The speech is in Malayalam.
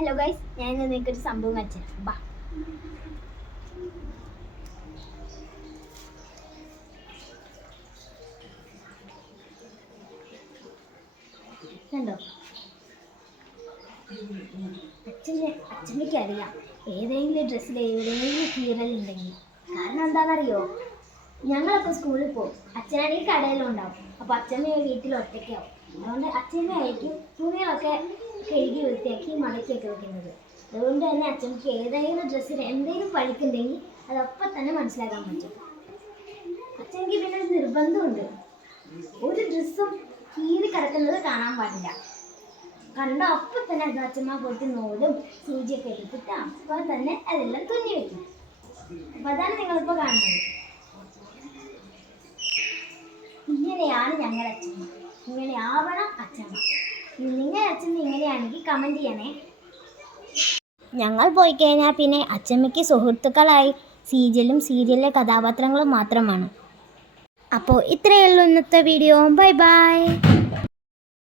ഹലോ ഗൈസ്, ഞാൻ ഇന്ന് നിങ്ങൾക്കൊരു സംഭവം കാണിച്ചു ബാ. കണ്ടോ, അച്ഛമ്മയ്ക്ക് അറിയാം ഏതെങ്കിലും ഡ്രസ്സിൽ എവിടെയെങ്കിലും കീറലുണ്ടെങ്കിൽ. കാരണം എന്താണെന്നറിയോ, ഞങ്ങളൊക്കെ സ്കൂളിൽ പോകും, അച്ഛനാണെങ്കിൽ കടയിലുണ്ടാവും. അപ്പോൾ അച്ഛമ്മ വീട്ടിൽ ഒറ്റയ്ക്കാവും. അതുകൊണ്ട് അച്ഛമ്മയായിരിക്കും തുണികളൊക്കെ കഴുകി വൃത്തിയാക്കി മടക്കിയൊക്കെ വെക്കുന്നത്. അതുകൊണ്ട് തന്നെ അച്ഛമ്മയ്ക്ക് ഏതെങ്കിലും ഡ്രസ്സിൽ എന്തെങ്കിലും പഴുക്കുണ്ടെങ്കിൽ അതപ്പം തന്നെ മനസ്സിലാക്കാൻ പറ്റും. അച്ഛമ്മയ്ക്ക് പിന്നെ ഒരു നിർബന്ധമുണ്ട്, ഒരു ഡ്രസ്സും കീറി കിടക്കുന്നത് കാണാൻ പാടില്ല. കണ്ട അപ്പം തന്നെ അത് അച്ഛമ്മ പോയിട്ട് നൂലും സൂചിയൊക്കെ എടുത്തിട്ട് അപ്പം തന്നെ അതെല്ലാം തുന്നി വെക്കും. അപ്പം അതാണ് നിങ്ങളിപ്പോൾ കാണുന്നത്. ഇങ്ങനെയാണ് ഞങ്ങളുടെ അച്ഛമ്മ, ഇങ്ങനെ ആവണം അച്ഛമ്മ. നിങ്ങളുടെ അച്ഛമ്മ ഇങ്ങനെയാണെങ്കിൽ കമൻറ്റ് ചെയ്യണേ. ഞങ്ങൾ പോയി കഴിഞ്ഞാൽ പിന്നെ അച്ഛമ്മയ്ക്ക് സുഹൃത്തുക്കളായി സീരിയലിലെ കഥാപാത്രങ്ങളും മാത്രമാണ്. അപ്പോൾ ഇത്രയേ ഉള്ളൂ ഇന്നത്തെ വീഡിയോ. Bye bye.